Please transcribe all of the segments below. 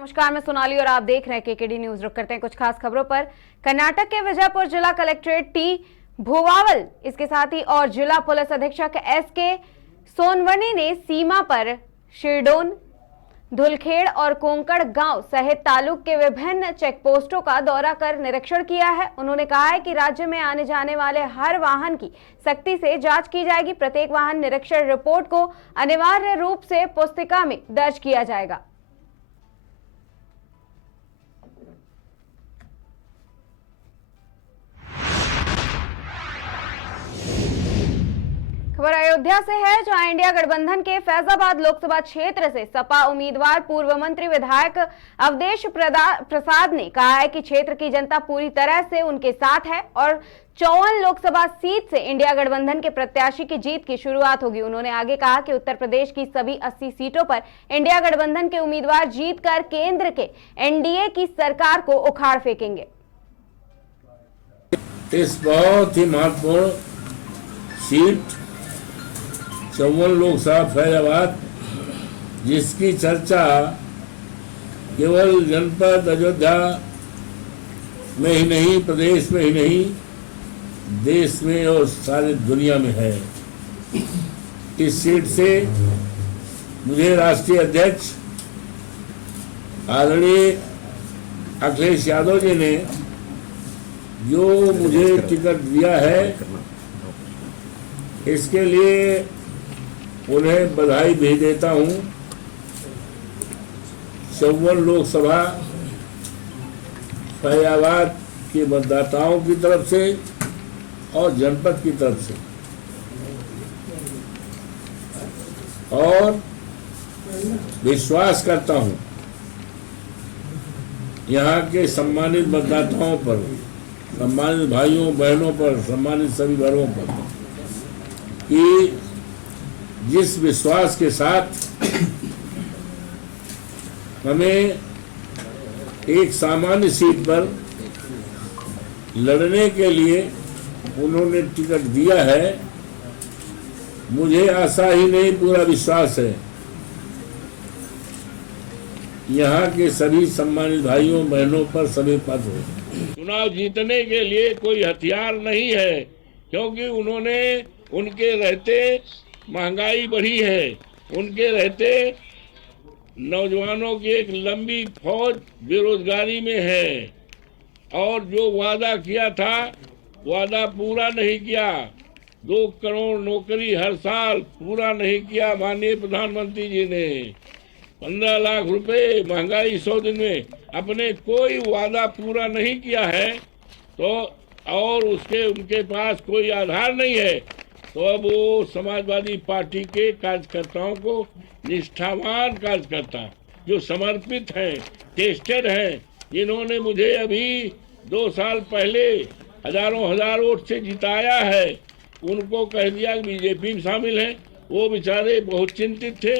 नमस्कार, मैं सोनाली और आप देख रहे हैं केकेडी न्यूज। रुक करते हैं कुछ खास खबरों पर। कर्नाटक के विजयपुर जिला कलेक्ट्रेट टी भोवावल, इसके साथ ही और जिला पुलिस अधीक्षक एसके सोनवणे ने सीमा पर शिरडोन, धुलखेड़ और कोंकण गांव सहित तालुक के विभिन्न चेकपोस्टों का दौरा कर निरीक्षण किया है। उन्होंने कहा है कि राज्य में आने जाने वाले हर वाहन की सख्ती से जांच की जाएगी। प्रत्येक वाहन निरीक्षण रिपोर्ट को अनिवार्य रूप से पुस्तिका में दर्ज किया जाएगा। खबर अयोध्या से है, जहां इंडिया गठबंधन के फैजाबाद लोकसभा क्षेत्र से सपा उम्मीदवार पूर्व मंत्री विधायक अवधेश प्रसाद ने कहा है कि क्षेत्र की जनता पूरी तरह से उनके साथ है और 54 लोकसभा सीट से इंडिया गठबंधन के प्रत्याशी की जीत की शुरुआत होगी। उन्होंने आगे कहा कि उत्तर प्रदेश की सभी 80 सीटों पर इंडिया गठबंधन के उम्मीदवार जीतकर केंद्र के एनडीए की सरकार को उखाड़ फेंकेंगे। इस बहुत ही महत्वपूर्ण सीट 54 लोकसभा फैजाबाद, जिसकी चर्चा केवल जनपद अयोध्या में ही नहीं, प्रदेश में ही नहीं, देश में और सारी दुनिया में है। इस सीट से मुझे राष्ट्रीय अध्यक्ष आदरणीय अखिलेश यादव जी ने जो मुझे टिकट दिया है, इसके लिए उन्हें बधाई भेज देता हूं। 54 लोकसभा फैजाबाद के मतदाताओं की तरफ से और जनपद की तरफ से, और विश्वास करता हूं यहाँ के सम्मानित मतदाताओं पर, सम्मानित भाइयों बहनों पर, सम्मानित सभी वर्गों पर, कि जिस विश्वास के साथ हमें एक सामान्य सीट पर लड़ने के लिए उन्होंने टिकट दिया है, मुझे आशा ही नहीं पूरा विश्वास है यहाँ के सभी सम्मानित भाइयों बहनों पर सभी पद हो। चुनाव जीतने के लिए कोई हथियार नहीं है, क्योंकि उन्होंने, उनके रहते महंगाई बढ़ी है, उनके रहते नौजवानों की एक लंबी फौज बेरोजगारी में है, और जो वादा किया था वादा पूरा नहीं किया। 2 करोड़ नौकरी हर साल पूरा नहीं किया माननीय प्रधानमंत्री जी ने। 15 लाख रुपए महंगाई 100 दिन में, अपने कोई वादा पूरा नहीं किया है, तो और उसके उनके पास कोई आधार नहीं है, तो अब वो समाजवादी पार्टी के कार्यकर्ताओं को, निष्ठावान कार्यकर्ता जो समर्पित हैं, टेस्टेड हैं, जिन्होंने मुझे अभी 2 साल पहले हजार वोट से जिताया है, उनको कह दिया कि बीजेपी में शामिल हैं। वो बेचारे बहुत चिंतित थे,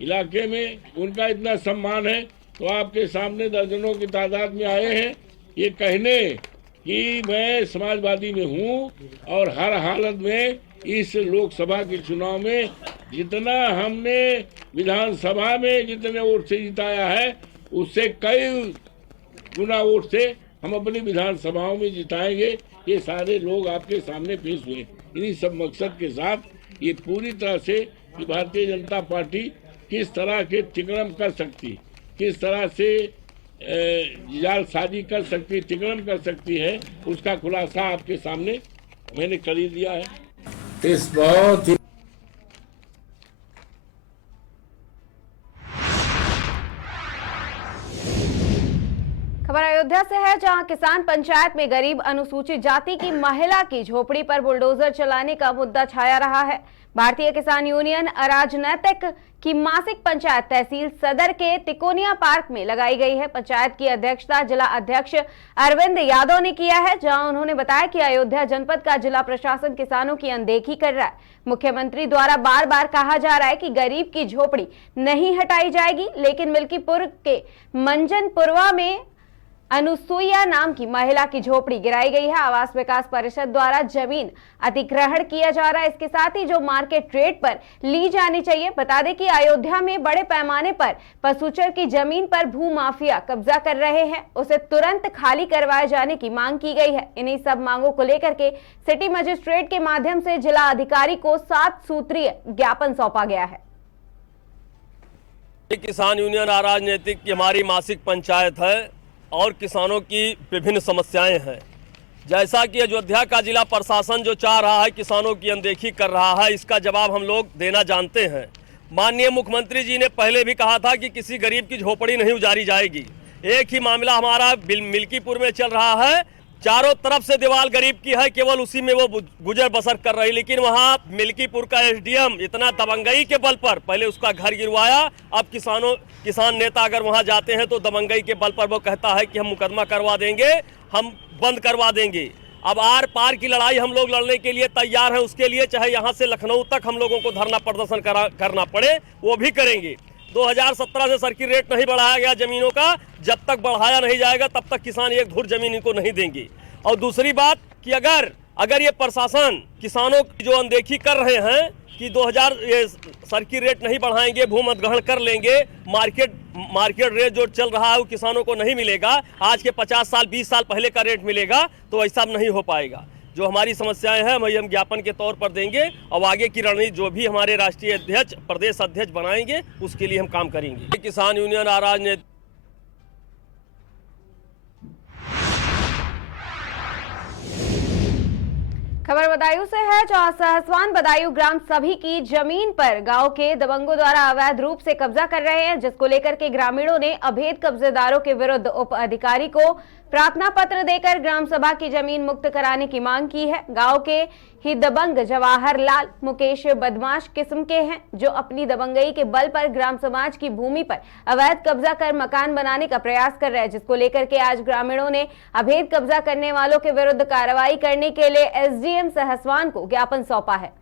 इलाके में उनका इतना सम्मान है, तो आपके सामने दर्जनों की तादाद में आए हैं ये कहने कि मैं समाजवादी में हूँ और हर हालत में इस लोकसभा के चुनाव में जितना हमने विधानसभा में जितने वोट से जिताया है, उससे कई गुना वोट से हम अपनी विधानसभाओं में जिताएंगे। ये सारे लोग आपके सामने पेश हुए। इन्हीं सब मकसद के साथ ये पूरी तरह से कि भारतीय जनता पार्टी किस तरह के तिकड़म कर सकती, किस तरह से जालसाजी कर सकती, तिकड़म कर सकती है, उसका खुलासा आपके सामने मैंने कर ही दिया है। इस बहुत ही खबर अयोध्या से है, जहां किसान पंचायत में गरीब अनुसूचित जाति की महिला की झोपड़ी पर बुलडोजर चलाने का मुद्दा छाया रहा है। भारतीय किसान यूनियन अराजनैतिक की मासिक पंचायत तहसील सदर के तिकोनिया पार्क में लगाई गई है। पंचायत की अध्यक्षता जिला अध्यक्ष अरविंद यादव ने किया है, जहां उन्होंने बताया कि अयोध्या जनपद का जिला प्रशासन किसानों की अनदेखी कर रहा है। मुख्यमंत्री द्वारा बार बार कहा जा रहा है कि गरीब की झोपड़ी नहीं हटाई जाएगी, लेकिन मिल्कीपुर के मंजनपुरवा में अनुसुईया नाम की महिला की झोपड़ी गिराई गई है। आवास विकास परिषद द्वारा जमीन अधिग्रहण किया जा रहा है। इसके साथ ही जो मार्केट रेट पर ली जानी चाहिए। बता दें कि अयोध्या में बड़े पैमाने पर पशुचर की जमीन पर भू माफिया कब्जा कर रहे हैं, उसे तुरंत खाली करवाए जाने की मांग की गई है। इन्हीं सब मांगों को लेकर के सिटी मजिस्ट्रेट के माध्यम से जिला अधिकारी को 7 सूत्रीय ज्ञापन सौंपा गया है। किसान यूनियन अराजनीतिक की हमारी मासिक पंचायत है और किसानों की विभिन्न समस्याएं हैं। जैसा कि अयोध्या का जिला प्रशासन जो चाह रहा है, किसानों की अनदेखी कर रहा है, इसका जवाब हम लोग देना जानते हैं। माननीय मुख्यमंत्री जी ने पहले भी कहा था कि किसी गरीब की झोपड़ी नहीं उजारी जाएगी। एक ही मामला हमारा मिल्कीपुर में चल रहा है, चारों तरफ से दीवार गरीब की है, केवल उसी में वो गुजर बसर कर रही। लेकिन वहाँ मिल्कीपुर का एसडीएम इतना दबंगई के बल पर पहले उसका घर गिरवाया। अब किसान नेता अगर वहाँ जाते हैं तो दबंगई के बल पर वो कहता है कि हम मुकदमा करवा देंगे, हम बंद करवा देंगे। अब आर पार की लड़ाई हम लोग लड़ने के लिए तैयार हैं। उसके लिए चाहे यहाँ से लखनऊ तक हम लोगों को धरना प्रदर्शन करना पड़े, वो भी करेंगे। 2017 से सर्किट रेट नहीं बढ़ाया गया जमीनों का, जब तक बढ़ाया नहीं जाएगा तब तक किसान एक धुर जमीन इनको नहीं देंगे। और दूसरी बात कि अगर ये प्रशासन किसानों की जो अनदेखी कर रहे हैं कि 2000 सर्किट रेट नहीं बढ़ाएंगे, भूमि अधिग्रहण कर लेंगे, मार्केट रेट जो चल रहा है वो किसानों को नहीं मिलेगा, आज के 50 साल 20 साल पहले का रेट मिलेगा, तो ऐसा नहीं हो पाएगा। जो हमारी समस्याएं हैं वही हम ज्ञापन के तौर पर देंगे और आगे की रणनीति जो भी हमारे राष्ट्रीय अध्यक्ष प्रदेश अध्यक्ष बनाएंगे उसके लिए हम काम करेंगे। किसान यूनियन अराजनीतिक खबर बदायूं से है, जहां सहसवान बदायूं ग्राम सभी की जमीन पर गांव के दबंगों द्वारा अवैध रूप से कब्जा कर रहे हैं, जिसको लेकर के ग्रामीणों ने अवैध कब्जेदारों के विरुद्ध उप अधिकारी को प्रार्थना पत्र देकर ग्राम सभा की जमीन मुक्त कराने की मांग की है। गांव के ही दबंग जवाहर लाल मुकेश बदमाश किस्म के हैं, जो अपनी दबंगई के बल पर ग्राम समाज की भूमि पर अवैध कब्जा कर मकान बनाने का प्रयास कर रहे हैं, जिसको लेकर के आज ग्रामीणों ने अवैध कब्जा करने वालों के विरुद्ध कार्रवाई करने के लिए एसडीएम सहसवान को ज्ञापन सौंपा है।